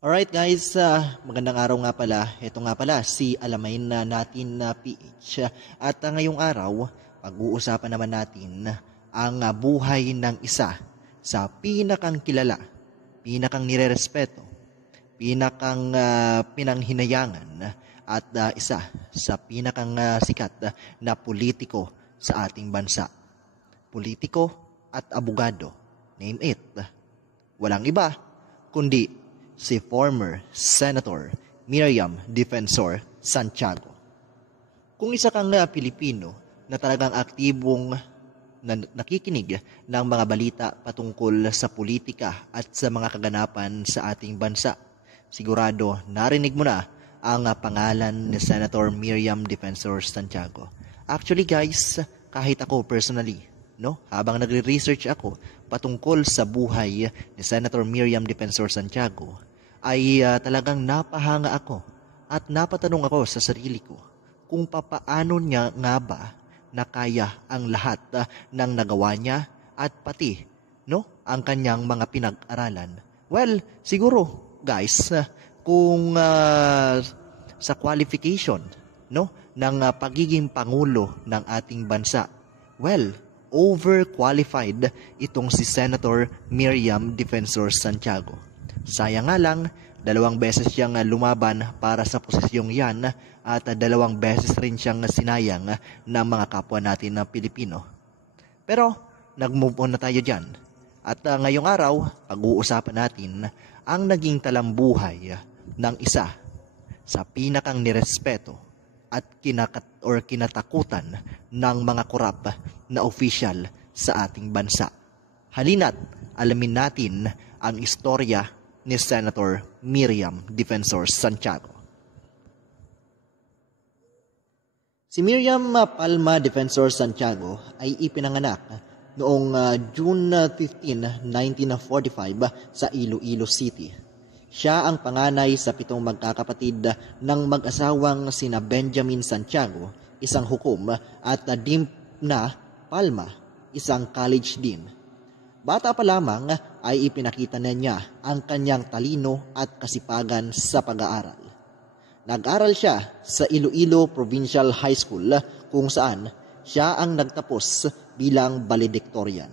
Alright guys, magandang araw nga pala. Ito nga pala si Alamain na natin na PH. At ngayong araw, pag-uusapan naman natin ang buhay ng isa sa pinakang kilala, pinakang nirerespeto, pinakang pinanghinayangan at isa sa pinakang sikat na politiko sa ating bansa. Politiko at abogado, name it. Walang iba kundi si former Senator Miriam Defensor Santiago. Kung isa kang Pilipino na talagang aktibong nakikinig ng mga balita patungkol sa politika at sa mga kaganapan sa ating bansa, sigurado narinig mo na ang pangalan ni Senator Miriam Defensor Santiago. Actually guys, kahit ako personally, habang nagre-research ako patungkol sa buhay ni Senator Miriam Defensor Santiago, ay talagang napahanga ako at napatanong ako sa sarili ko kung papaano niya nga ba nakaya ang lahat ng nagawa niya at pati ang kanyang mga pinag-aralan. Well, siguro guys, kung sa qualification ng pagiging pangulo ng ating bansa, well, overqualified itong si Senator Miriam Defensor Santiago. Sayang nga lang, 2 beses siyang lumaban para sa posisyong yan at 2 beses rin siyang sinayang ng mga kapwa natin na Pilipino. Pero nag-move on na tayo dyan. At ngayong araw, pag-uusapan natin ang naging talambuhay ng isa sa pinakang nirespeto at kinatakutan ng mga korap na opisyal sa ating bansa. Halina't alamin natin ang istorya ni Senator Miriam Defensor Santiago. Si Miriam Palma Defensor Santiago ay ipinanganak noong June 15, 1945 sa Iloilo City. Siya ang panganay sa 7 magkakapatid ng mag-asawang sina Benjamin Santiago, isang hukom, at Dimna Palma, isang college dean. Bata pa lamang ay ipinakita na niya ang kanyang talino at kasipagan sa pag-aaral. Nag-aral siya sa Iloilo Provincial High School kung saan siya ang nagtapos bilang valedictorian.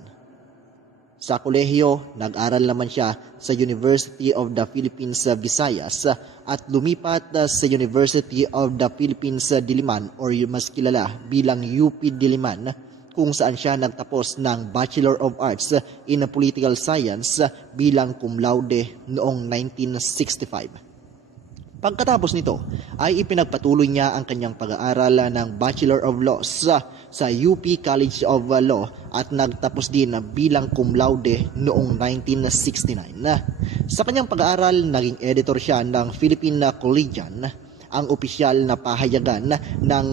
Sa kolehiyo, nag-aral naman siya sa University of the Philippines Visayas at lumipat sa University of the Philippines Diliman or mas kilala bilang UP Diliman, kung saan siya nagtapos ng Bachelor of Arts in Political Science bilang cum laude noong 1965. Pagkatapos nito ay ipinagpatuloy niya ang kanyang pag-aaral ng Bachelor of Laws sa UP College of Law at nagtapos din bilang cum laude noong 1969. Sa kanyang pag-aaral, naging editor siya ng Philippine Collegian, ang opisyal na pahayagan ng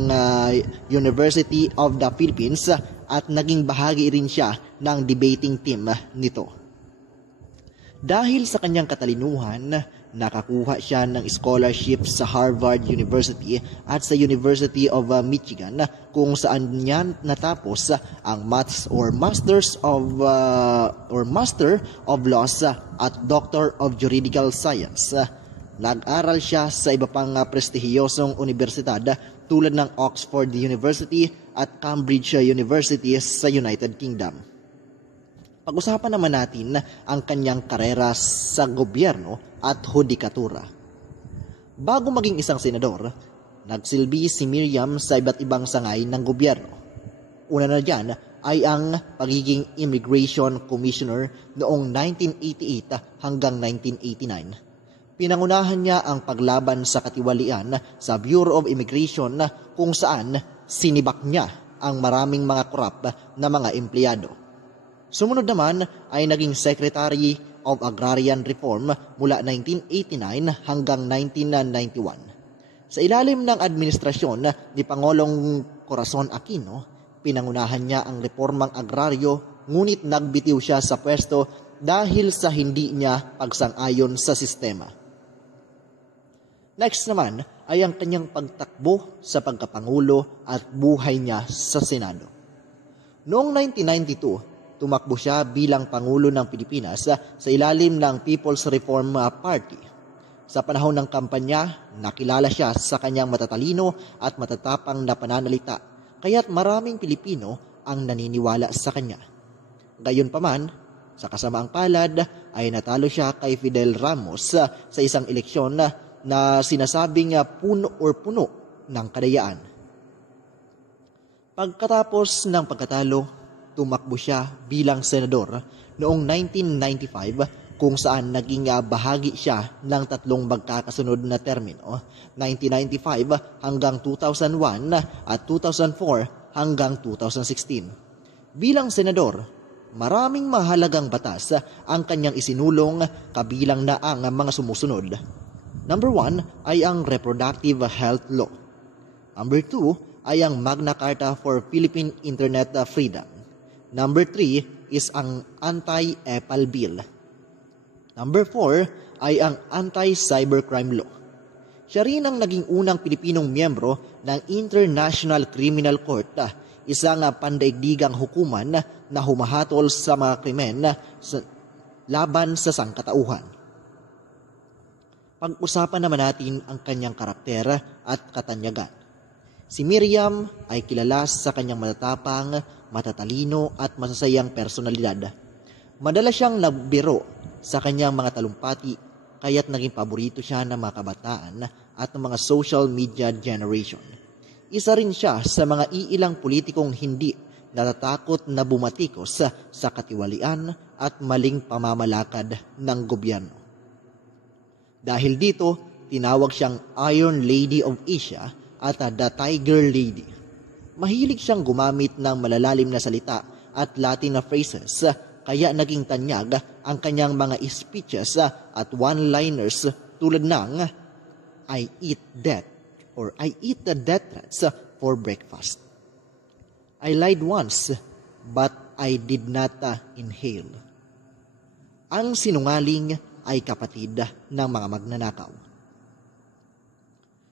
University of the Philippines, at naging bahagi rin siya ng debating team nito. Dahil sa kanyang katalinuhan, nakakuha siya ng scholarship sa Harvard University at sa University of Michigan, kung saan niya natapos ang Master of Laws at Doctor of Juridical Science. Nag-aral siya sa iba pang prestihiyosong universidad tulad ng Oxford University at Cambridge University sa United Kingdom. Pag-usapan naman natin ang kanyang karera sa gobyerno at hudikatura. Bago maging isang senador, nagsilbi si Miriam sa iba't ibang sangay ng gobyerno. Una na dyan ay ang pagiging Immigration Commissioner noong 1988 hanggang 1989. Pinangunahan niya ang paglaban sa katiwalian sa Bureau of Immigration, kung saan sinibak niya ang maraming mga korap na mga empleyado. Sumunod naman ay naging Secretary of Agrarian Reform mula 1989 hanggang 1991. Sa ilalim ng administrasyon ni Pangulong Corazon Aquino, pinangunahan niya ang reformang agraryo, ngunit nagbitiw siya sa pwesto dahil sa hindi niya pagsang-ayon sa sistema. Next naman ay ang kanyang pagtakbo sa pagkapangulo at buhay niya sa Senado. Noong 1992, tumakbo siya bilang Pangulo ng Pilipinas sa ilalim ng People's Reform Party. Sa panahon ng kampanya, nakilala siya sa kanyang matatalino at matatapang na pananalita, kaya't maraming Pilipino ang naniniwala sa kanya. Gayunpaman, sa kasamaang palad ay natalo siya kay Fidel Ramos sa isang eleksyon na sinasabing puno ng kadayaan. Pagkatapos ng pagkatalo, tumakbo siya bilang senador noong 1995 kung saan naging bahagi siya ng 3 magkakasunod na termino, 1995 hanggang 2001 at 2004 hanggang 2016. Bilang senador, maraming mahalagang batas ang kanyang isinulong, kabilang na ang mga sumusunod. Number 1 ay ang Reproductive Health Law. Number 2 ay ang Magna Carta for Philippine Internet Freedom. Number 3 is ang Anti-EPAL Bill. Number 4 ay ang Anti-Cybercrime Law. Siya rin ang naging unang Pilipinong miyembro ng International Criminal Court, isang pandaigdigang hukuman na humahatol sa mga krimen laban sa sangkatauhan. Pag-usapan naman natin ang kanyang karakter at katanyagan. Si Miriam ay kilala sa kanyang matatapang, matatalino at masasayang personalidad. Madalas siyang nagbiro sa kanyang mga talumpati, kaya't naging paborito siya ng mga kabataan at ng mga social media generation. Isa rin siya sa mga iilang politikong hindi natatakot na bumatikos sa katiwalian at maling pamamalakad ng gobyerno. Dahil dito, tinawag siyang Iron Lady of Asia at The Tiger Lady. Mahilig siyang gumamit ng malalalim na salita at Latin na phrases, kaya naging tanyag ang kanyang mga speeches at one-liners tulad ng I eat death or I eat the death threats for breakfast. I lied once, but I did not inhale. Ang sinungaling ay kapatid ng mga magnanakaw.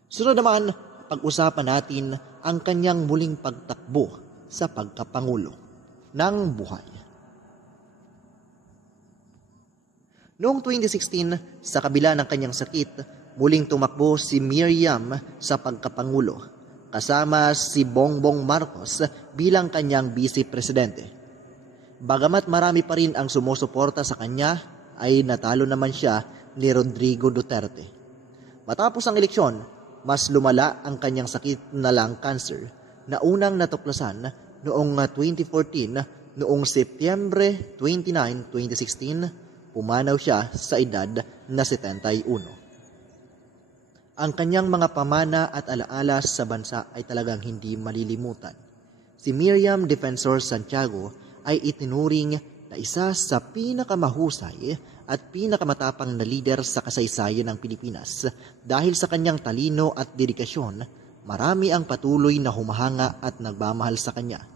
Sunod naman, pag-usapan natin ang kanyang muling pagtakbo sa pagkapangulo ng buhay. Noong 2016, sa kabila ng kanyang sakit, muling tumakbo si Miriam sa pagkapangulo, kasama si Bongbong Marcos bilang kanyang vice-presidente. Bagamat marami pa rin ang sumusuporta sa kanya, ay natalo naman siya ni Rodrigo Duterte. Matapos ang eleksyon, mas lumala ang kanyang sakit na lung cancer na unang natuklasan noong 2014. Noong Setyembre 29, 2016, pumanaw siya sa edad na 71. Ang kanyang mga pamana at alaala sa bansa ay talagang hindi malilimutan. Si Miriam Defensor Santiago ay itinuring na isa sa pinakamahusay at pinakamatapang na lider sa kasaysayan ng Pilipinas. Dahil sa kanyang talino at dedikasyon, marami ang patuloy na humahanga at nagmamahal sa kanya.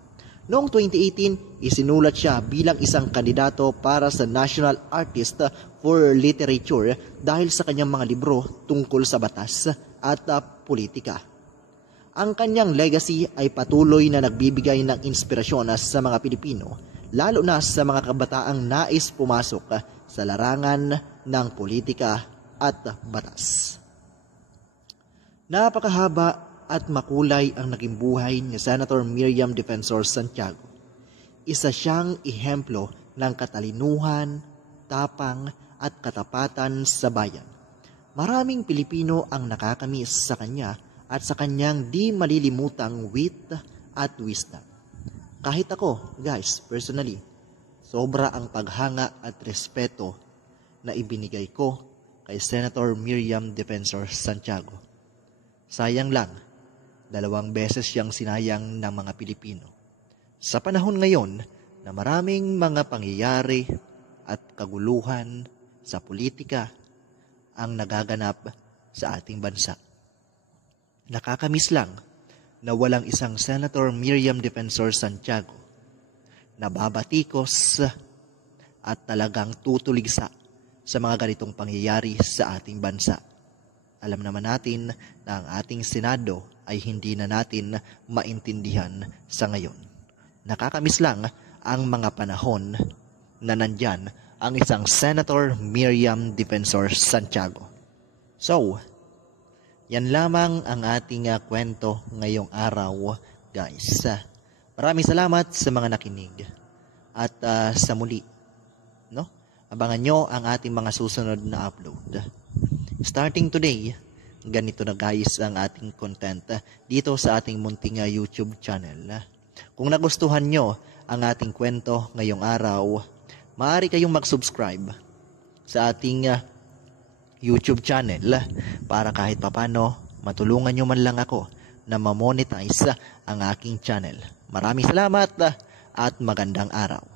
Noong 2018, isinulat siya bilang isang kandidato para sa National Artist for Literature dahil sa kanyang mga libro tungkol sa batas at politika. Ang kanyang legacy ay patuloy na nagbibigay ng inspirasyon sa mga Pilipino, lalo na sa mga kabataang nais pumasok sa larangan ng politika at batas. Napakahaba at makulay ang naging buhay ni Senator Miriam Defensor Santiago. Isa siyang ehemplo ng katalinuhan, tapang at katapatan sa bayan. Maraming Pilipino ang nakakamiss sa kanya at sa kanyang di malilimutang wit at wisdom. Kahit ako, guys, personally, sobra ang paghanga at respeto na ibinigay ko kay Senator Miriam Defensor Santiago. Sayang lang, 2 beses siyang sinayang ng mga Pilipino. Sa panahon ngayon na maraming mga pangyayari at kaguluhan sa politika ang nagaganap sa ating bansa. Nakakamiss lang na walang isang Senator Miriam Defensor Santiago na babatikos at talagang tutuligsa sa mga ganitong pangyayari sa ating bansa. Alam naman natin na ang ating Senado ay hindi na natin maintindihan sa ngayon. Nakakamiss lang ang mga panahon na nandyan ang isang Senator Miriam Defensor Santiago. So, yan lamang ang ating kwento ngayong araw, guys. Maraming salamat sa mga nakinig. At sa muli, no? Abangan nyo ang ating mga susunod na upload. Starting today, ganito na guys ang ating content dito sa ating munting YouTube channel. Kung nagustuhan nyo ang ating kwento ngayong araw, maaari kayong mag-subscribe sa ating YouTube channel para kahit papano matulungan nyo man lang ako na ma-monetize ang aking channel. Maraming salamat at magandang araw.